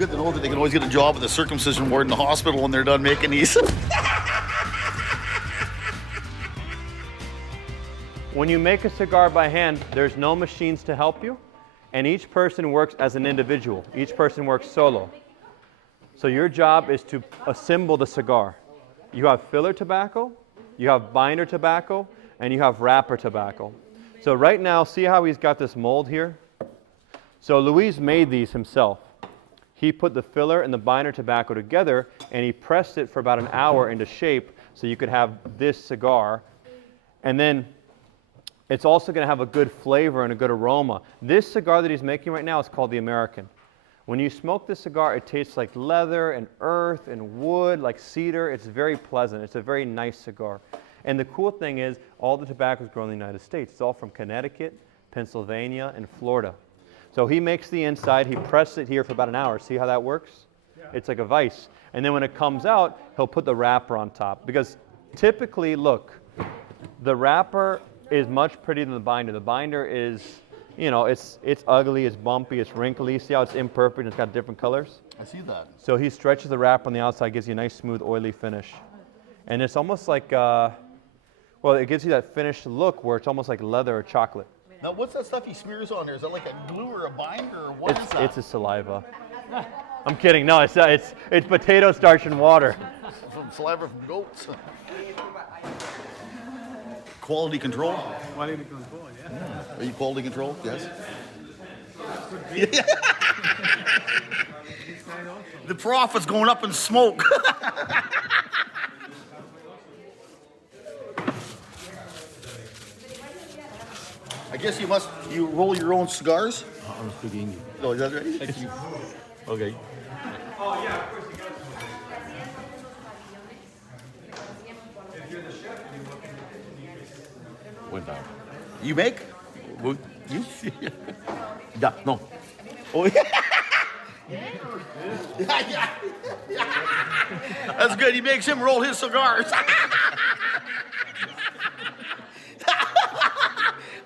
good to know that they can always get a job at the circumcision ward in the hospital when they're done making these. When you make a cigar by hand, there's no machines to help you, and each person works as an individual. Each person works solo. So your job is to assemble the cigar. You have filler tobacco, you have binder tobacco, and you have wrapper tobacco. So right now, see how he's got this mold here? So Luis made these himself. He put the filler and the binder tobacco together, and he pressed it for about an hour into shape so you could have this cigar. And then it's also going to have a good flavor and a good aroma. This cigar that he's making right now is called the American. When you smoke this cigar, it tastes like leather and earth and wood, like cedar. It's very pleasant. It's a very nice cigar. And the cool thing is, all the tobacco is grown in the United States. It's all from Connecticut, Pennsylvania, and Florida. So he makes the inside. He presses it here for about an hour. See how that works? Yeah. It's like a vise. And then when it comes out, he'll put the wrapper on top. Because typically, look, the wrapper is much prettier than the binder. The binder is, you know, it's ugly, it's bumpy, it's wrinkly. See how it's imperfect and it's got different colors? I see that. So he stretches the wrapper on the outside, gives you a nice, smooth, oily finish. And it's almost like, well, it gives you that finished look where it's almost like leather or chocolate. Now, what's that stuff he smears on there? Is that like a glue or a binder, or what is that? It's a saliva. I'm kidding. No, it's potato starch and water. From saliva from goats. Quality control? Quality control, yeah. Are you quality control? Yes. The profit's going up in smoke. I guess you roll your own cigars? I'm speaking English. Oh, is that right? Thank you. Okay. Oh, yeah, of course he goes. Cuéntame. You make? Good. You? Ya, no. Oh, yeah. That's good. He makes him roll his cigars.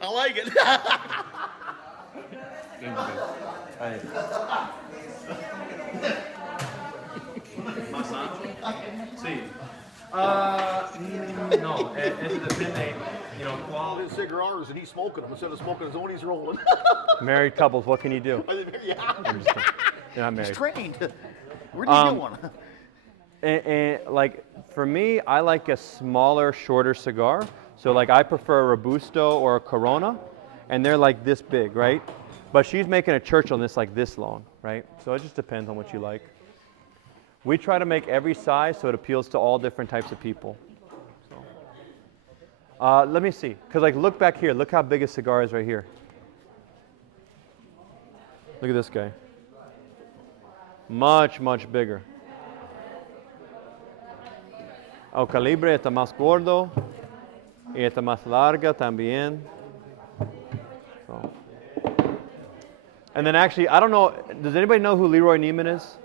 I like it. Sí. No, eso depende, you know, quality. Cigars and he's smoking them. Instead of smoking his own, he's rolling. Married couples, what can you do? Yeah. I'm just kidding. You're not married. He's trained. Where did you get one? And like, for me, I like a smaller, shorter cigar. So like, I prefer a Robusto or a Corona, and they're like this big, right? But she's making a Churchill and it's like this long, right? So it just depends on what you like. We try to make every size so it appeals to all different types of people. So. Let me see, because like, look back here. Look how big a cigar is right here. Look at this guy. Much, much bigger. El calibre está más gordo y está más larga también. So. And then actually, I don't know, does anybody know who Leroy Neiman is?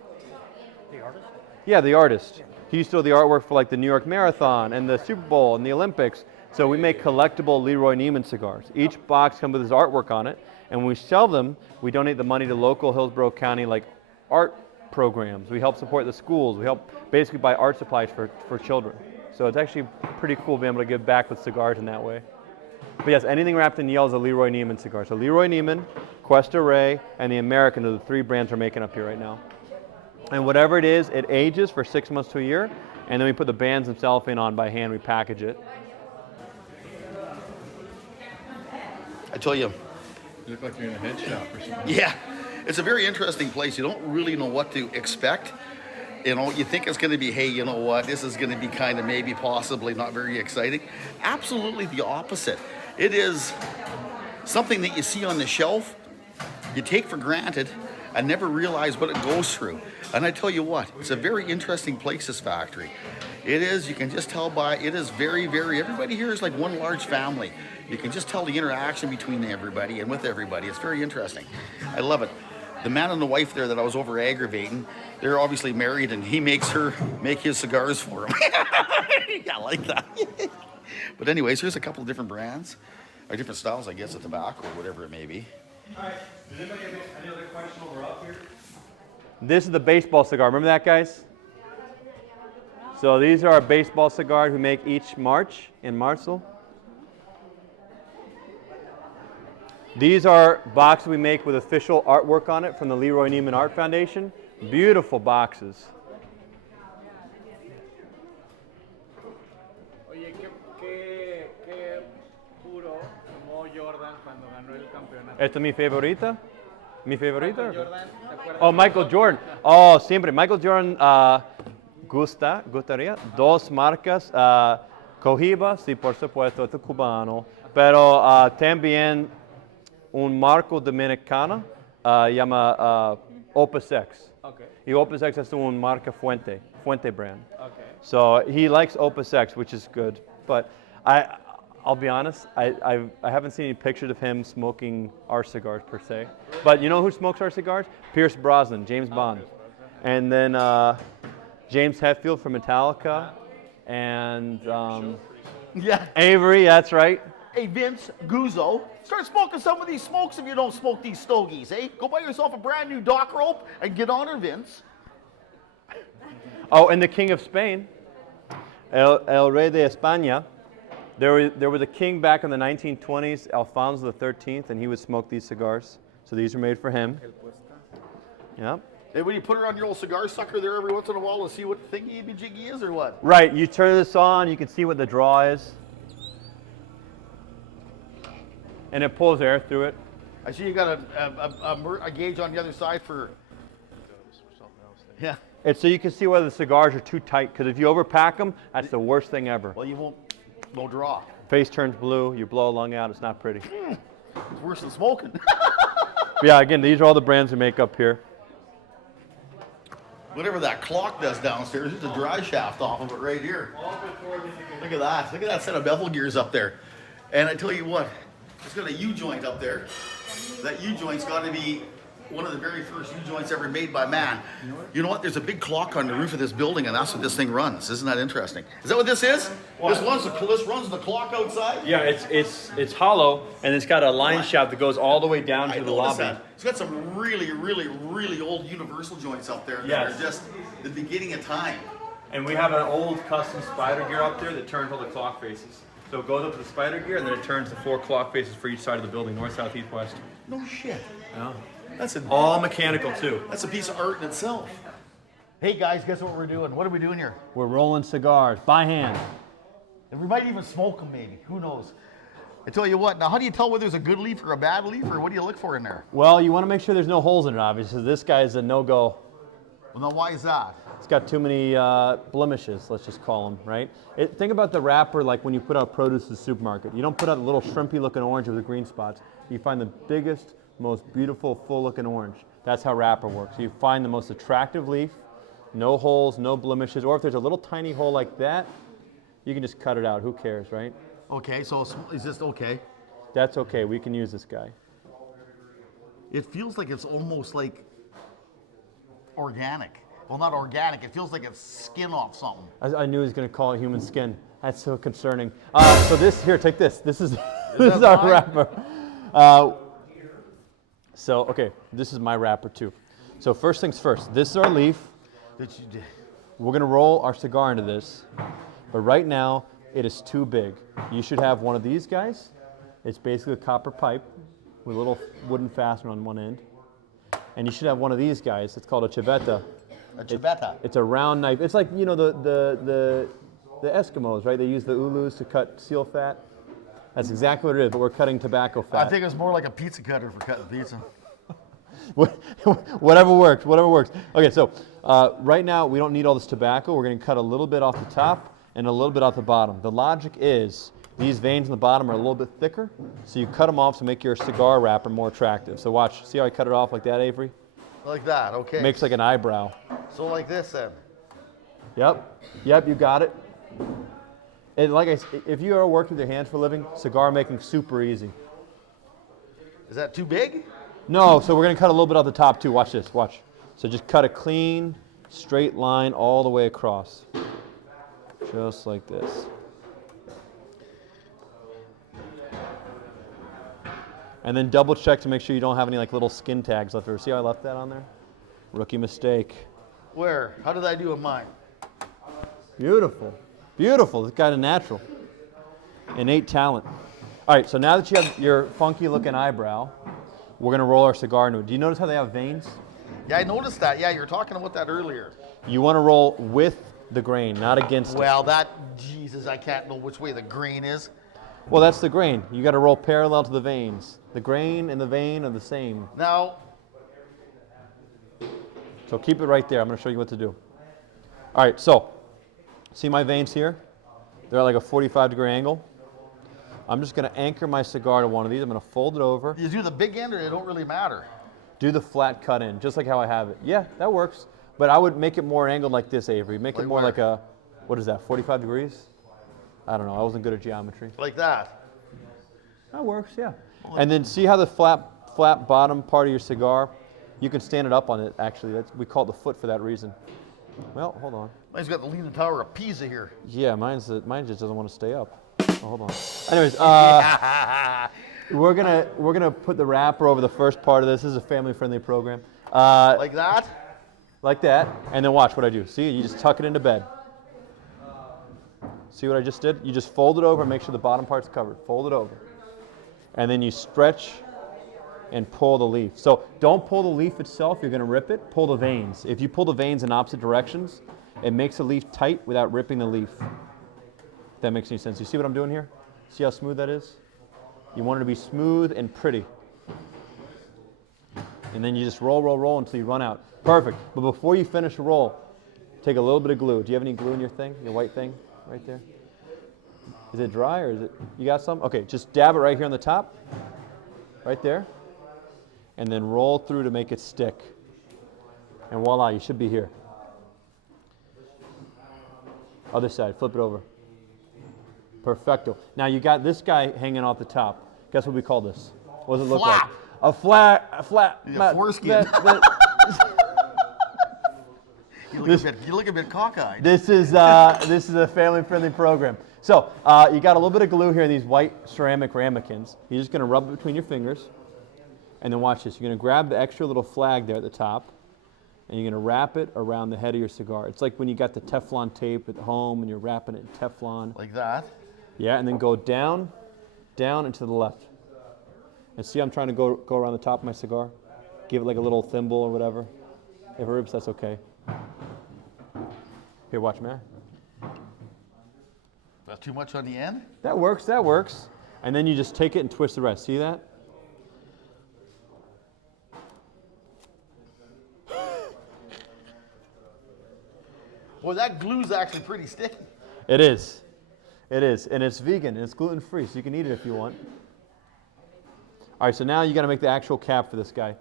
The artist? Yeah, the artist. He used to do the artwork for like the New York Marathon and the Super Bowl and the Olympics. So we make collectible Leroy Neiman cigars. Each box comes with his artwork on it, and when we sell them, we donate the money to local Hillsborough County like art programs. We help support the schools. We help basically buy art supplies for children. So it's actually pretty cool being able to give back with cigars in that way. But yes, anything wrapped in yellow is a Leroy Neiman cigar. So Leroy Neiman, Cuesta Rey, and the American are the three brands we're making up here right now. And whatever it is, it ages for 6 months to a year, and then we put the bands and cellophane on by hand. We package it. I tell you. You look like you're in a head shop or something. Yeah. It's a very interesting place. You don't really know what to expect. You know, you think it's going to be, hey, you know what, this is going to be kind of maybe possibly not very exciting. Absolutely the opposite. It is something that you see on the shelf, you take for granted, and never realize what it goes through. And I tell you what, it's a very interesting place, this factory. It is, you can just tell by, it is very, very, everybody here is like one large family. You can just tell the interaction between everybody and with everybody. It's very interesting. I love it. The man and the wife there that I was over aggravating, they're obviously married, and he makes her make his cigars for him. Yeah, I like that. But anyways, here's a couple of different brands, or different styles, I guess, of tobacco, or whatever it may be. All right, does anybody have any other question over up here? This is the baseball cigar. Remember that, guys? So these are our baseball cigars we make each March in Marzo. These are boxes we make with official artwork on it from the Leroy Neiman Art Foundation. Beautiful boxes. Oye, qué puro tomó Jordan cuando ganó el campeonato. ¿Esta es mi favorita? ¿Mi favorita? Michael Jordan, ¿te acuerdas? Oh, Michael Jordan. Oh, siempre. Michael Jordan gustaría dos marcas. Cohiba, sí, por supuesto, este es cubano. Pero también un marco dominicano llama Opus X. Okay. Y Opus X es un marca Fuente brand. Okay. So he likes Opus X, which is good. But I'll be honest, I haven't seen any pictures of him smoking our cigars per se. But you know who smokes our cigars? Pierce Brosnan, James Bond. And then James Hetfield from Metallica. And Yeah. Avery, that's right. Hey, Vince Guzzo, start smoking some of these smokes if you don't smoke these stogies, eh? Go buy yourself a brand new dock rope and get on her, Vince. Oh, and the King of Spain, El Rey de España. There was a king back in the 1920s, Alfonso XIII, and he would smoke these cigars. So these are made for him. Yeah. Hey, when you put her on your old cigar sucker there every once in a while to see what thingy-jiggy is or what? Right, you turn this on, you can see what the draw is. And it pulls air through it. I see you got a gauge on the other side for... Yeah. It's so you can see whether the cigars are too tight, because if you overpack them, that's the worst thing ever. Well, you won't... No draw. Face turns blue, you blow a lung out, it's not pretty. It's worse than smoking. Yeah, again, these are all the brands we make up here. Whatever that clock does downstairs, there's a dry shaft off of it right here. Look at that. Look at that set of bevel gears up there. And I tell you what, it's got a U-joint up there. That U-joint's got to be one of the very first U-joints ever made by man. You know what? There's a big clock on the roof of this building, and that's what this thing runs. Isn't that interesting? Is that what this is? This runs the clock outside? Yeah, it's hollow, and it's got a line shaft that goes all the way down to the lobby. That. It's got some really, really, really old universal joints up there that Yes. are just the beginning of time. And we have an old custom spider gear up there that turns all the clock faces. So it goes up to the spider gear, and then it turns the 4 clock faces for each side of the building, north, south, east, west. No shit. Yeah. That's All mechanical, too. That's a piece of art in itself. Hey guys, guess what we're doing? What are we doing here? We're rolling cigars by hand. And we might even smoke them maybe. Who knows? I tell you what, now how do you tell whether there's a good leaf or a bad leaf, or what do you look for in there? Well, you want to make sure there's no holes in it, obviously. This guy's a no-go. Well, now why is that? It's got too many blemishes, let's just call them, right? Think about the wrapper like when you put out produce at the supermarket. You don't put out a little shrimpy-looking orange with the green spots. You find the biggest, most beautiful, full-looking orange. That's how wrapper works. You find the most attractive leaf, no holes, no blemishes, or if there's a little tiny hole like that, you can just cut it out. Who cares, right? Okay, so is this okay? That's okay. We can use this guy. It feels like it's almost like organic. Well, not organic. It feels like it's skin off something. I knew he was going to call it human skin. That's so concerning. So this, here, take this. This is this is our mine? wrapper. So, okay, this is my wrapper too. So first things first, this is our leaf. That you did. We're going to roll our cigar into this. But right now, it is too big. You should have one of these guys. It's basically a copper pipe with a little wooden fastener on one end. And you should have one of these guys. It's called a civetta. A civetta. It's a round knife. It's like, you know, the Eskimos, right? They use the ulus to cut seal fat. That's exactly what it is, but we're cutting tobacco fat. I think it's more like a pizza cutter for cutting pizza. Whatever works, whatever works. Okay, so right now we don't need all this tobacco. We're going to cut a little bit off the top and a little bit off the bottom. The logic is these veins in the bottom are a little bit thicker, so you cut them off to make your cigar wrapper more attractive. So watch, see how I cut it off like that, Avery? Like that, okay. Makes like an eyebrow. So like this then. Yep, you got it. And like I said, if you ever worked with your hands for a living, cigar making super easy. Is that too big? No, so we're going to cut a little bit off the top too. Watch this, watch. So just cut a clean, straight line all the way across. Just like this. And then double check to make sure you don't have any like little skin tags left over. See how I left that on there? Rookie mistake. Where? How did I do in mine? Beautiful. Beautiful. This guy's a natural. Innate talent. All right, so now that you have your funky looking eyebrow, we're going to roll our cigar into it. Do you notice how they have veins? Yeah, I noticed that. Yeah, you were talking about that earlier. You want to roll with the grain, not against it. Well, Jesus, I can't know which way the grain is. Well, that's the grain. You got to roll parallel to the veins. The grain and the vein are the same. Now, So keep it right there. I'm going to show you what to do. All right, so see my veins here? They're at like a 45-degree angle. I'm just going to anchor my cigar to one of these. I'm going to fold it over. you do the big end or it don't really matter? Do the flat cut in, just like how I have it. Yeah, that works. But I would make it more angled like this, Avery. Make it Like more where? like a, what is that, 45 degrees? I don't know. I wasn't good at geometry. Like that. That works, yeah. And then see how the flat bottom part of your cigar, you can stand it up on it, actually. We call it the foot for that reason. Well, hold on. Mine's got the Leaning Tower of Pisa here. Yeah, mine just doesn't want to stay up. Oh, hold on. Anyways, we're gonna put the wrapper over the first part of this. This is a family-friendly program. Like that? Like that, and then watch what I do. See, you just tuck it into bed. See what I just did? You just fold it over and make sure the bottom part's covered. Fold it over. And then you stretch and pull the leaf. So don't pull the leaf itself, you're gonna rip it, pull the veins. If you pull the veins in opposite directions, it makes the leaf tight without ripping the leaf. If that makes any sense. You see what I'm doing here? See how smooth that is? You want it to be smooth and pretty. And then you just roll until you run out. Perfect. But before you finish a roll, take a little bit of glue. Do you have any glue in your thing? Your white thing right there? Is it dry or is it, you got some? Okay, just dab it right here on the top. Right there. And then roll through to make it stick. And voila, you should be here. Other side, flip it over. Perfecto. Now you got this guy hanging off the top. Guess what we call this? What does it look like? A flat. Yeah, foreskin. You look a bit cockeyed. This is a family-friendly program. So you got a little bit of glue here in these white ceramic ramekins. You're just going to rub it between your fingers, and then watch this. You're going to grab the extra little flag there at the top, and you're going to wrap it around the head of your cigar. It's like when you got the Teflon tape at home and you're wrapping it in Teflon. Like that. Yeah, and then go down, and to the left. And see, I'm trying to go around the top of my cigar. Give it like a little thimble or whatever. If it rips, that's okay. Here, watch me. That's too much on the end? That works. And then you just take it and twist the rest. See that? Well, that glue's actually pretty sticky. It is. And it's vegan, and it's gluten-free, so you can eat it if you want. All right, so now you got to make the actual cap for this guy.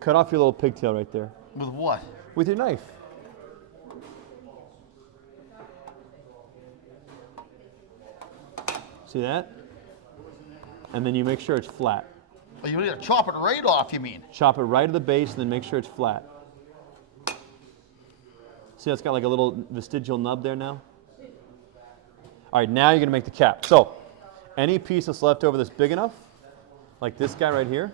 Cut off your little pigtail right there. With what? With your knife. See that? And then you make sure it's flat. Oh, you need to chop it right off, you mean? Chop it right at the base and then make sure it's flat. See, it's got like a little vestigial nub there now? All right, now you're gonna make the cap. So, any piece that's left over that's big enough, like this guy right here.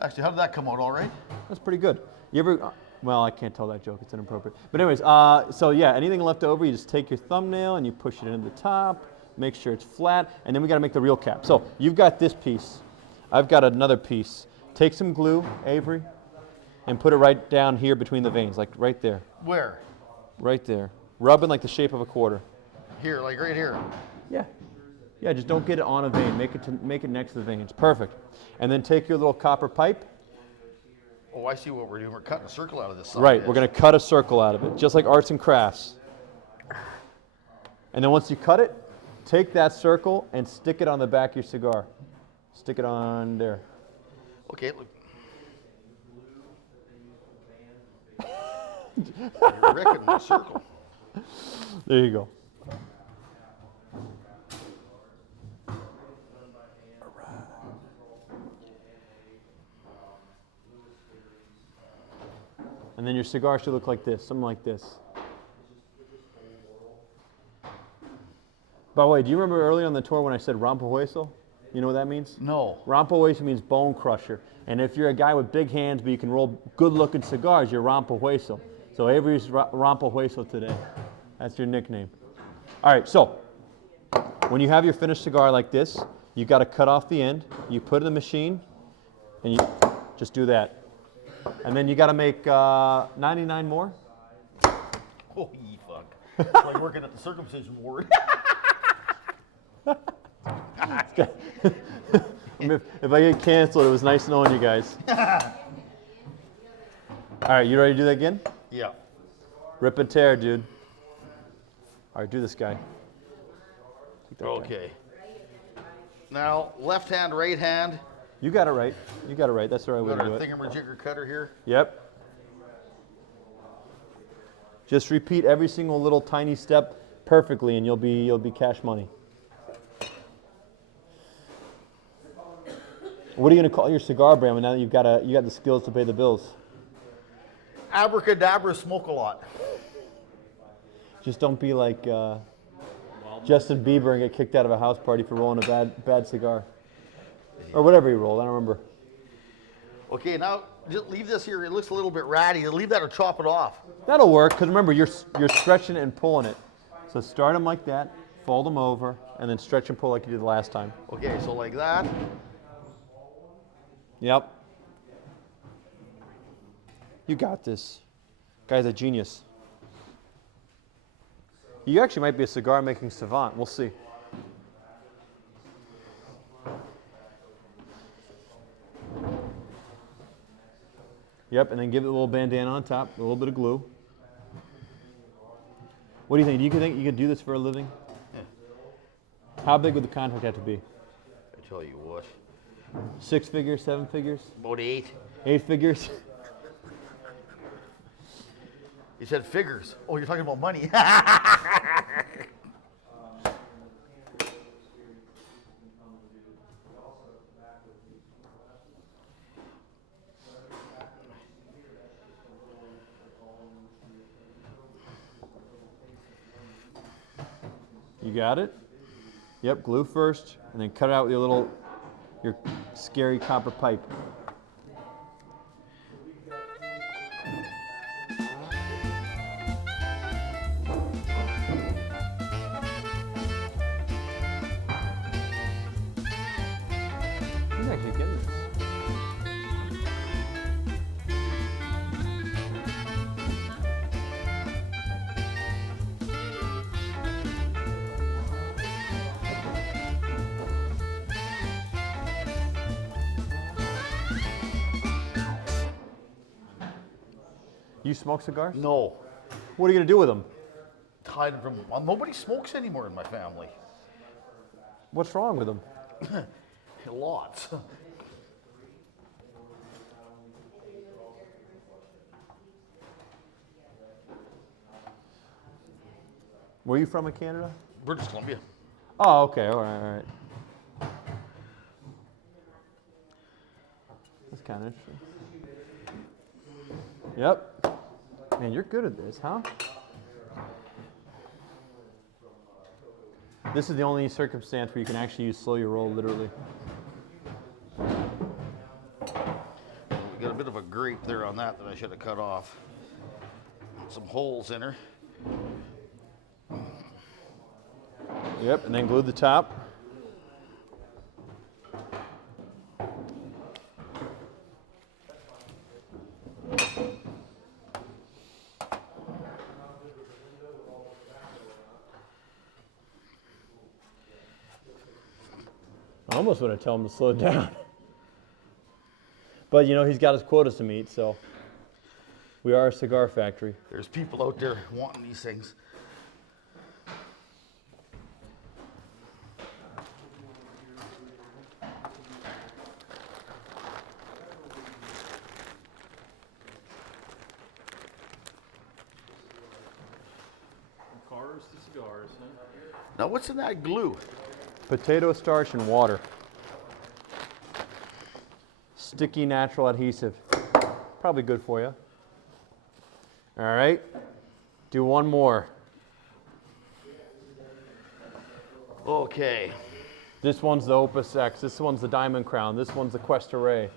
Actually, how did that come out all right? That's pretty good. You ever, well, I can't tell that joke, it's inappropriate. But anyways, so yeah, anything left over, you just take your thumbnail and you push it into the top, make sure it's flat, and then we gotta make the real cap. So, you've got this piece. I've got another piece. Take some glue, Avery, and put it right down here between the veins, like right there. Where? Right there. Rub in like the shape of a quarter. Here, like right here. Yeah, just don't get it on a vein. Make it next to the veins. Perfect. And then take your little copper pipe. Oh, I see what we're doing. We're cutting a circle out of this. Right, we're going to cut a circle out of it, just like arts and crafts. And then once you cut it, take that circle and stick it on the back of your cigar. Stick it on there. Okay, look. You're wrecking my circle. There you go. And then your cigar should look like this, something like this. By the way, do you remember earlier on the tour when I said rompehueso? You know what that means? No. Rompo hueso means bone crusher. And if you're a guy with big hands but you can roll good-looking cigars, you're Rompo hueso. So Avery's Rompo hueso today. That's your nickname. All right, so when you have your finished cigar like this, you got to cut off the end. You put it in the machine, and you just do that. And then you got to make 99 more. Oh, ye fuck. It's like working at the circumcision ward. If I get canceled, it was nice knowing you guys. All right, you ready to do that again? Yeah. Rip and tear, dude. All right, do this guy. Okay. Now, left hand, right hand. You got it right. You got it right. That's the right We way got to do our it. thingamajigger cutter here. Yep. Just repeat every single little tiny step perfectly, and you'll be cash money. What are you gonna call your cigar brand now that you got the skills to pay the bills? Abracadabra, smoke a lot. Just don't be like Justin Bieber and get kicked out of a house party for rolling a bad cigar, or whatever he rolled. I don't remember. Okay, now just leave this here. It looks a little bit ratty. Leave that or chop it off. That'll work, because remember, you're stretching it and pulling it. So start them like that, fold them over, and then stretch and pull like you did the last time. Okay, so like that. Yep. You got this. Guy's a genius. You actually might be a cigar making savant. We'll see. Yep, and then give it a little bandana on top, a little bit of glue. What do you think? Do you think you could do this for a living? Yeah. How big would the contract have to be? I tell you what. 6 figures, 7 figures? About 8. 8 figures? You said figures. Oh, you're talking about money. You got it? Yep, glue first, and then cut it out with your scary copper pipe. You're actually getting this. You smoke cigars? No. What are you going to do with them? Hide them from. Well, nobody smokes anymore in my family. What's wrong with them? Lots. Where are you from in Canada? British Columbia. Oh, okay. All right, all right. That's kind of interesting. Yep. Man, you're good at this, huh? This is the only circumstance where you can actually use slow your roll, literally. We got a bit of a grape there on that I should have cut off. Some holes in her. Yep, and then glue the top. I almost want to tell him to slow down. But, you know, he's got his quotas to meet, so we are a cigar factory. There's people out there wanting these things. Cars to cigars, huh? Now, what's in that glue? Potato starch and water. Sticky natural adhesive. Probably good for you. All right. Do one more. Okay. This one's the Opus X. This one's the Diamond Crown. This one's the Quest Array.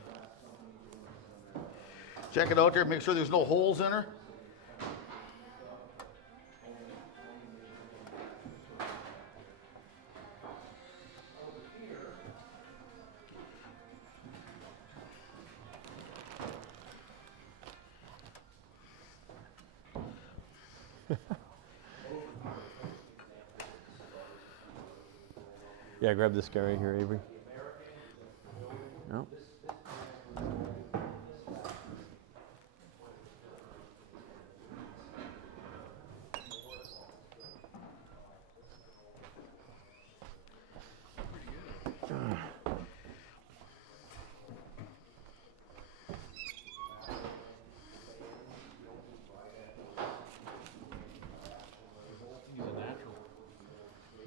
Check it out there. Make sure there's no holes in her. Yeah, grab this guy right here, Avery. No.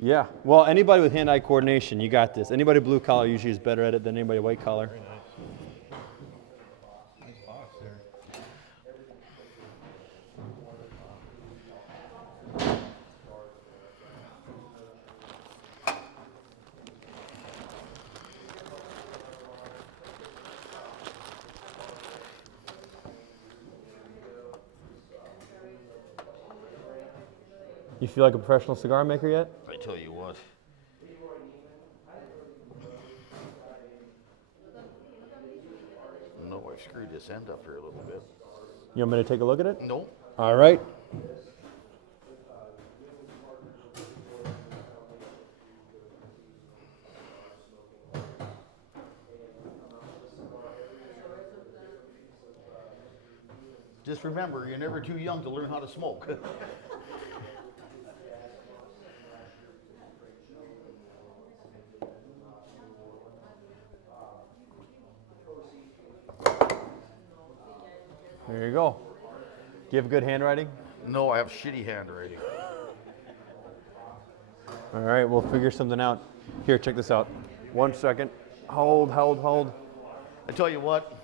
Yeah, well, anybody with hand-eye coordination, you got this. Anybody blue collar usually is better at it than anybody white collar. Very nice. Nice box there. You feel like a professional cigar maker yet? I tell you what. No, I screwed this end up here a little bit. You want me to take a look at it? No. All right. Just remember, you're never too young to learn how to smoke. There you go. Do you have good handwriting? No, I have shitty handwriting. All right, we'll figure something out. Here, check this out. 1 second. Hold, hold, hold. I tell you what.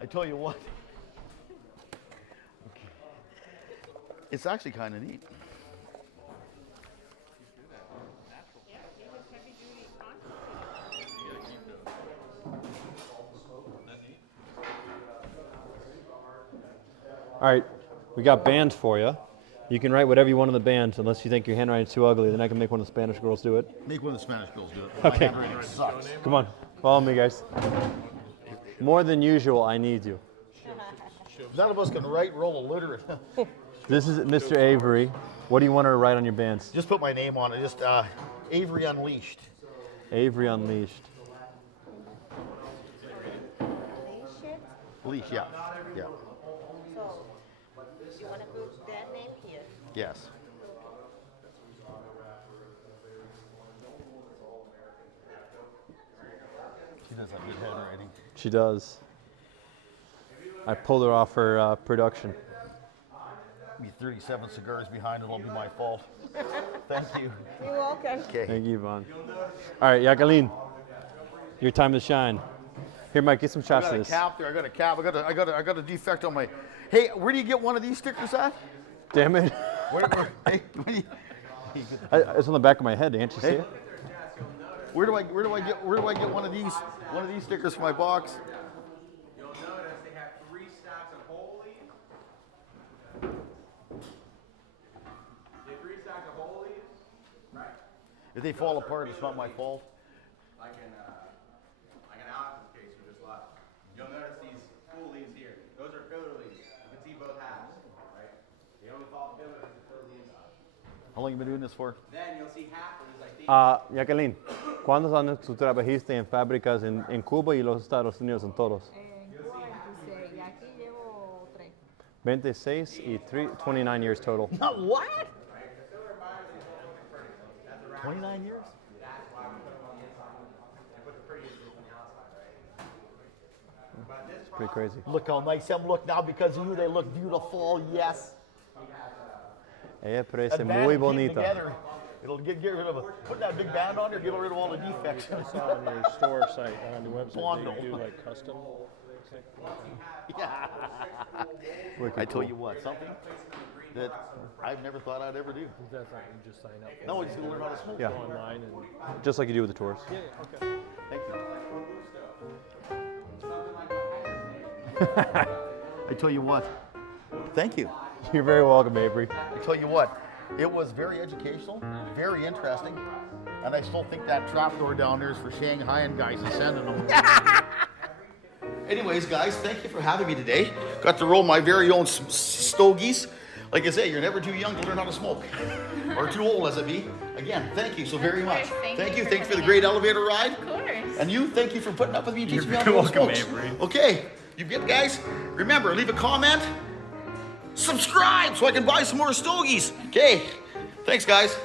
I tell you what. It's actually kind of neat. All right, we got bands for you. You can write whatever you want on the bands, unless you think your handwriting's too ugly. Then I can make one of the Spanish girls do it. Make one of the Spanish girls do it. Okay. My handwriting sucks. Come on, follow me, guys. More than usual, I need you. None of us can write, roll illiterate. This is Mr. Avery. What do you want her to write on your bands? Just put my name on it. Just Avery Unleashed. Avery Unleashed. Leash, yeah. Yeah. So, you want to put that name here? Yes. She does have good handwriting. She does. I pulled her off her production. Be 37 cigars behind. It'll be my fault. Thank you. You're welcome. Okay. Thank you, Yvonne. All right, Jacqueline, your time to shine. Here, Mike, get some I shots got of a this. cap there. I got a cap. I got a defect on my. Hey, where do you get one of these stickers at? Damn it. Hey, where do you, It's on the back of my head. Can't you see Hey. it? where do I get one of these stickers for my box? You'll notice they have 3 stacks of whole leaves. They have 3 stacks of whole leaves, right? If they fall apart, it's not my fault. Like in Alex's case, who just left. You'll notice these full leaves here. Those are filler leaves. You can see both halves, right? They only fall filler if they fill the inside. How long you been doing this for? Then you'll see half of this, I think. Jacqueline, ¿cuántos años tú trabajaste en fábricas en Cuba y los Estados Unidos en todos? En Cuba 26 y aquí llevo 3. 26 y 29 years total. What? 29 years? It's pretty crazy. Look how nice them look now because of you. They look beautiful. Yes. Ella parece That band muy keep bonita. together. It'll get rid of put that big band on there, get rid of all the defects. I saw on your store site, on your website, Blondo. they do like custom. Yeah. Wicked I tell cool. you what, something. that I've never thought I'd ever do. That's not, you just sign up. No, we're just gonna learn how to smoke. Yeah. Go online and. Just like you do with the tours. Yeah, okay. Thank you. I tell you what. Thank you. You're very welcome, Avery. I tell you what. It was very educational, very interesting, and I still think that trapdoor down there is for Shanghaiing guys and sending them. Anyways, guys, thank you for having me today. Got to roll my very own stogies. Like I say, you're never too young to learn how to smoke, or too old as it be. Again, thank you so very much. Thank you. Thanks for the great elevator ride. Of course. And you, thank you for putting up with me and teaching me how to very roll welcome, smokes. Avery. Okay, you get guys. Remember, leave a comment, subscribe so I can buy some more stogies. Okay, thanks, guys.